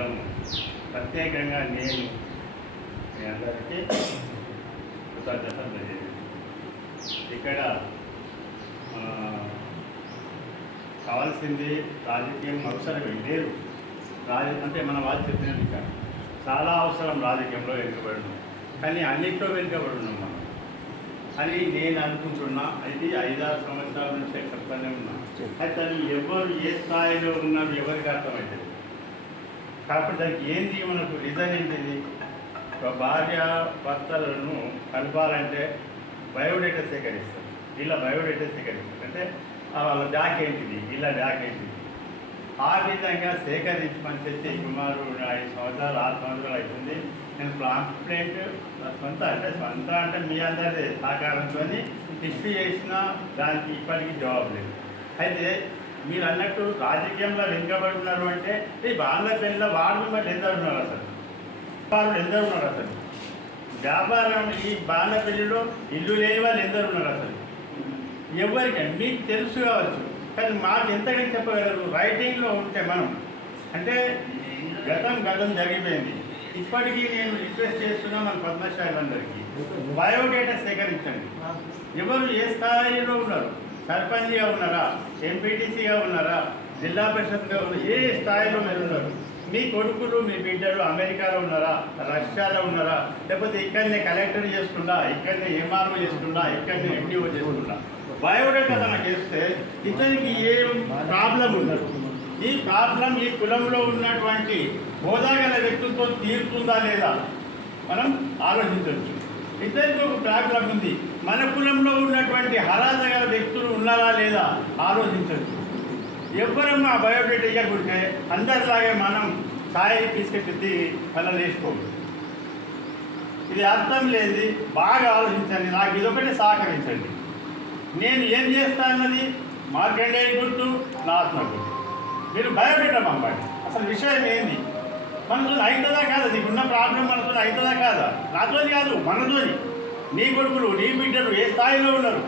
అందరం ప్రత్యేకంగా నేను మీ అందరికీ కృతజ్ఞతలు తెలియజేస్తాను ఇక్కడ కావాల్సింది రాజకీయం అవసరం లేదు. రాజ అంటే మన వాళ్ళు చెప్పినది ఇక్కడ. చాలా అవసరం రాజకీయంలో వెనుకబడినాం కానీ అన్నింటిలో వెనుకబడి ఉన్నాం మనం. అని నేను అనుకుంటున్నా. అయితే ఐదారు సంవత్సరాల నుంచే చెప్తానే ఉన్నా. అయితే అది ఎవరు ఏ స్థాయిలో ఉన్నా ఎవరికి అర్థమవుతుంది కాబట్టి దానికి ఏంది మనకు రీజన్ ఏంటిది? ఒక భార్య భర్తలను కలపాలంటే బయోడేటా సేకరిస్తారు. ఇలా బయోడేటా సేకరిస్తారు. అంటే వాళ్ళ డాక్ ఏంటిది? ఇలా డాక్ ఏంటిది? ఆ విధంగా సేకరించమని చెప్పి సుమారు ఐదు సంవత్సరాలు ఆరు సంవత్సరాలు అవుతుంది. నేను కంప్లైంట్ సొంత అంటే సొంత అంటే మీ అందరి సహకారంతో హిస్టరీ చేసిన దానికి ఇప్పటికీ జవాబు లేదు. అయితే మీరు అన్నట్టు రాజకీయంలో వెనుకబడుతున్నారు అంటే ఈ బాంగ్లా పెళ్ళిలో వాళ్ళు మిమ్మల్ని ఎందరు ఉన్నారు అసలు. వాళ్ళు ఎందరు ఉన్నారు అసలు. వ్యాపారం ఈ బాంగ్లా పెళ్ళిలో ఇల్లు లేని వాళ్ళు ఎందరు ఉన్నారు అసలు. ఎవరికి? మీకు తెలుసు కావచ్చు. కానీ మాకు ఎంతగా చెప్పగలరు? రైటింగ్లో ఉంటే మనం. అంటే గతం గతం జరిగిపోయింది. ఇప్పటికీ నేను రిక్వెస్ట్ చేస్తున్నా మన పద్మశాలందరికీ. బయోడేటా సేకరించండి. ఎవరు ఏ స్థాయిలో ఉన్నారు? సర్పంచ్గా ఉన్నారా? ఎంపీటీసీగా ఉన్నారా? జిల్లా పరిషత్గా ఉన్నారు ఏ స్థాయిలో మీరు ఉన్నారు? మీ కొడుకులు మీ బిడ్డలు అమెరికాలో ఉన్నారా? రష్యాలో ఉన్నారా? లేకపోతే ఇక్కడనే కలెక్టర్ చేసుకుందా ఇక్కడనే ఎంఆర్ఓ చేసుకుందా ఇక్కడనే ఎండిఓ చేస్తుండా బయోడేటా తనకు చేస్తే ఇతనికి ఏం ప్రాబ్లం ఉండదు. ఈ ప్రాబ్లం ఈ కులంలో ఉన్నటువంటి హోదా గల వ్యక్తులతో తీరుతుందా లేదా? మనం ఆలోచించవచ్చు. ఇతనికి ఒక ప్రాబ్లం ఉంది. మన కులంలో ఉన్నటువంటి హరాధక వ్యక్తులు ఉన్నారా లేదా ఆలోచించవచ్చు ఎవరన్నా ఆ బయోడేటా ఇవ్వకుంటే అందరిలాగే మనం స్థాయికి తీసుకెళ్ళి కళ్ళ ఇది అర్థం లేదు బాగా ఆలోచించండి. నాకు ఇదొకటి సహకరించండి. నేను ఏం చేస్తా అన్నది గుర్తు నా ఆత్మ గుర్తు. మీరు బయోడేటా పంపండి. అసలు విషయం ఏంది? మనతో అవుతుందా కాదా? నీకున్న ప్రాబ్లం మనతో అవుతుందా కాదా? నాతోది కాదు మనతోని. నీ కొడుకులు నీ బిడ్డలు ఏ స్థాయిలో ఉన్నారు?